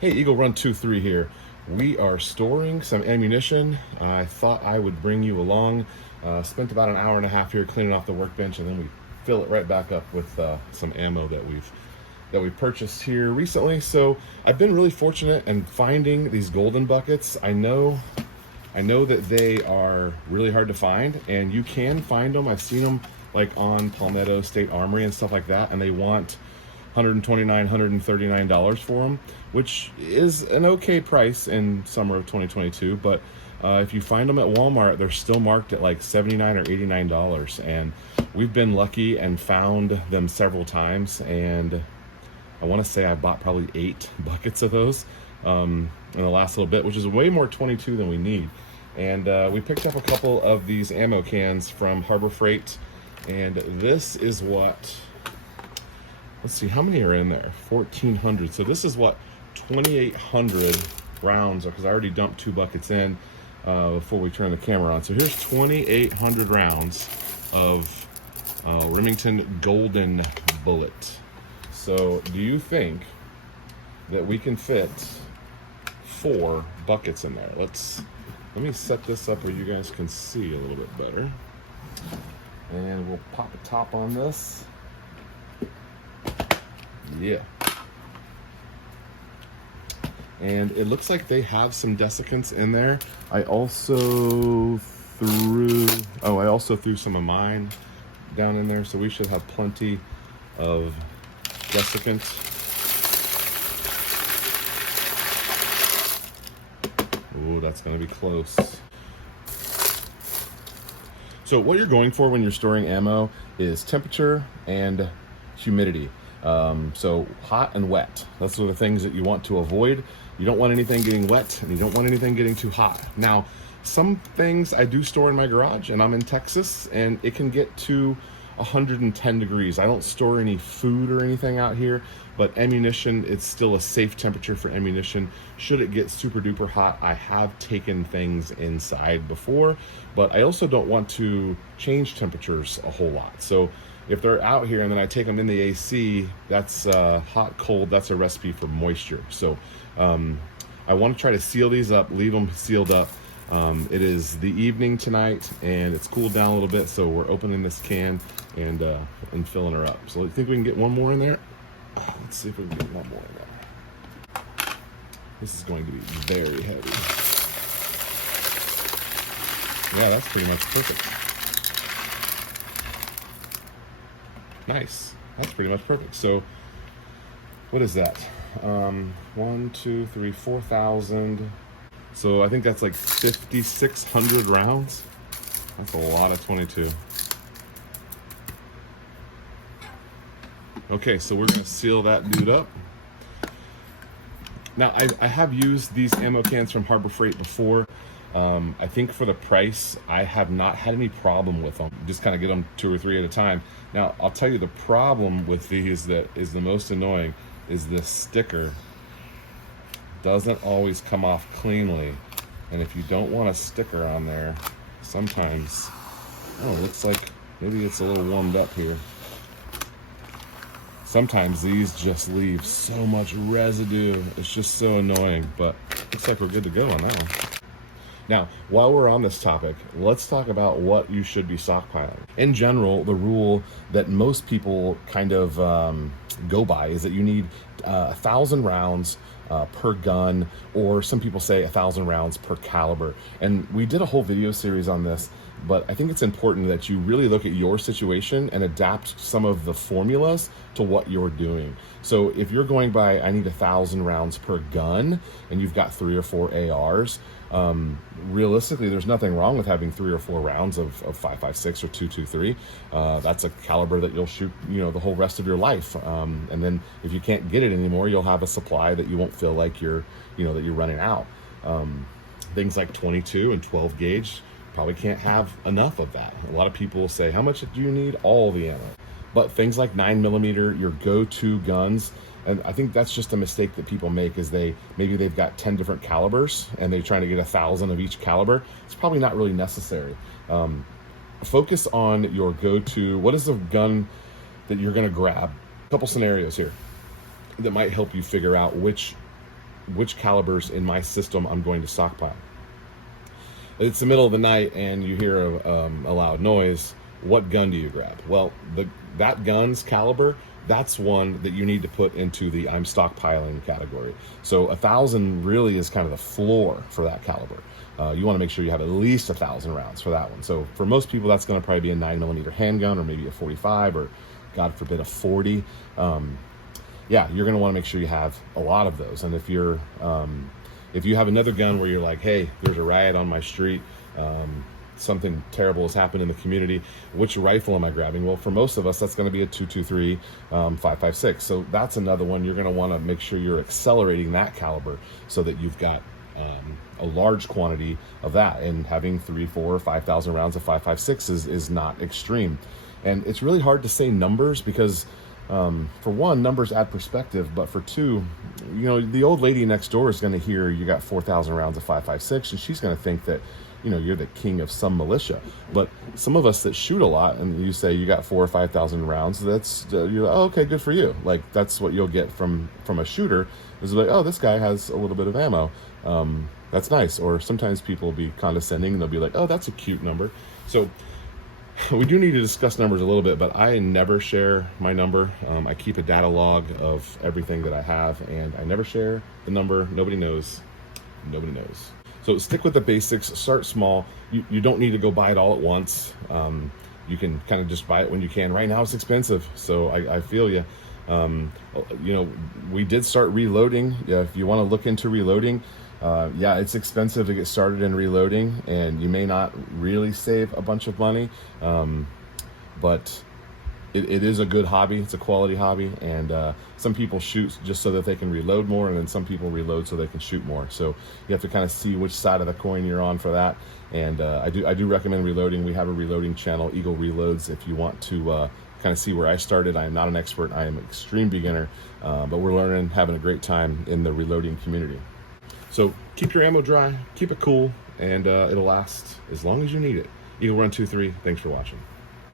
Hey, Eagle Run 23 here. We are storing some ammunition. I thought I would bring you along. Spent about an hour and a half here cleaning off the workbench, and then we fill it right back up with some ammo that we purchased here recently. So I've been really fortunate in finding these golden buckets. I know that they are really hard to find, and you can find them. I've seen them like on Palmetto State Armory and stuff like that, and they want $129, $139 for them, which is an okay price in summer of 2022. But if you find them at Walmart, they're still marked at like $79 or $89. And we've been lucky and found them several times. And I want to say I bought probably 8 buckets of those in the last little bit, which is way more 22 than we need. And we picked up a couple of these ammo cans from Harbor Freight. And this is what... Let's see, how many are in there? 1,400. So this is what 2,800 rounds, because I already dumped 2 buckets in before we turn the camera on. So here's 2,800 rounds of Remington Golden Bullet. So do you think that we can fit 4 buckets in there? Let me set this up where you guys can see a little bit better. And we'll pop a top on this. Yeah. And it looks like they have some desiccants in there. I also threw some of mine down in there, so we should have plenty of desiccant. Ooh, that's gonna be close. So what you're going for when you're storing ammo is temperature and humidity. So hot and wet, those are the things that you want to avoid. You don't want anything getting wet, and you don't want anything getting too hot. Now, some things I do store in my garage, and I'm in Texas, and it can get to 110 degrees. I don't store any food or anything out here, but ammunition, it's still a safe temperature for ammunition. Should it get super duper hot, I have taken things inside before, but I also don't want to change temperatures a whole lot. So if they're out here and then I take them in the AC, that's hot, cold, that's a recipe for moisture. So I want to try to seal these up, leave them sealed up. It is the evening tonight and it's cooled down a little bit, so we're opening this can and filling her up. So I think we can get one more in there. Let's see if we can get one more in there. This is going to be very heavy. Yeah, that's pretty much perfect. Nice. That's pretty much perfect. So what is that? 1, 2, 3, 4,000. So I think that's like 5,600 rounds. That's a lot of 22. Okay, so we're gonna seal that dude up. Now I have used these ammo cans from Harbor Freight before. I think for the price, I have not had any problem with them. Just kind of get them 2 or 3 at a time. Now, I'll tell you the problem with these that is the most annoying is this sticker doesn't always come off cleanly. And if you don't want a sticker on there, sometimes, oh, it looks like maybe it's a little warmed up here. Sometimes these just leave so much residue. It's just so annoying, but looks like we're good to go on that one. Now, while we're on this topic, let's talk about what you should be stockpiling. In general, the rule that most people kind of go by is that you need 1,000 rounds per gun, or some people say 1,000 rounds per caliber. And we did a whole video series on this, but I think it's important that you really look at your situation and adapt some of the formulas to what you're doing. So if you're going by, I need 1,000 rounds per gun, and you've got 3 or 4 ARs, realistically, there's nothing wrong with having 3 or 4 rounds of 5.56 or 2.23. That's a caliber that you'll shoot, the whole rest of your life. And then if you can't get it anymore, you'll have a supply that you won't feel like you're running out. Things like 22 and 12 gauge, probably can't have enough of that. A lot of people will say, how much do you need? All the ammo. But things like 9mm, your go-to guns, and I think that's just a mistake that people make, is maybe they've got 10 different calibers and they're trying to get 1,000 of each caliber. It's probably not really necessary. Focus on your go-to. What is the gun that you're going to grab? A couple scenarios here that might help you figure out which which calibers in my system I'm going to stockpile. It's the middle of the night and you hear a loud noise. What gun do you grab? Well, that gun's caliber, that's one that you need to put into the I'm stockpiling category. So 1,000 really is kind of the floor for that caliber. You want to make sure you have at least 1,000 rounds for that one. So for most people, that's going to probably be a 9mm handgun, or maybe a 45, or God forbid a 40. Yeah, you're going to want to make sure you have a lot of those. And if you have another gun where you're like, hey, there's a riot on my street, something terrible has happened in the community, which rifle am I grabbing? Well, for most of us, that's going to be a 223 5.56. So that's another one. You're going to want to make sure you're accelerating that caliber so that you've got a large quantity of that, and having 3, 4, 5,000 rounds of 5.56 is not extreme. And it's really hard to say numbers because for one, numbers add perspective, but for two, the old lady next door is going to hear you got 4,000 rounds of 5.56, and she's going to think that you're the king of some militia. But some of us that shoot a lot, and you say you got 4,000 or 5,000 rounds, that's you're like, oh, okay, good for you. Like, that's what you'll get from a shooter, is like, oh, this guy has a little bit of ammo. That's nice. Or sometimes people will be condescending and they'll be like, oh, that's a cute number. So we do need to discuss numbers a little bit, but I never share my number. I keep a data log of everything that I have, and I never share the number. Nobody knows. Nobody knows. So stick with the basics. Start small. You don't need to go buy it all at once. You can kind of just buy it when you can. Right now it's expensive, so I feel you. We did start reloading. If you want to look into reloading, it's expensive to get started in reloading, and you may not really save a bunch of money, but it is a good hobby. It's a quality hobby, and some people shoot just so that they can reload more, and then some people reload so they can shoot more. So you have to kind of see which side of the coin you're on for that. And I do recommend reloading. We have a reloading channel, Eagle Reloads, if you want to kind of see where I started. I am not an expert. I am an extreme beginner, but we're learning, having a great time in the reloading community. So keep your ammo dry, keep it cool, and it'll last as long as you need it. Eagle Run 23, thanks for watching.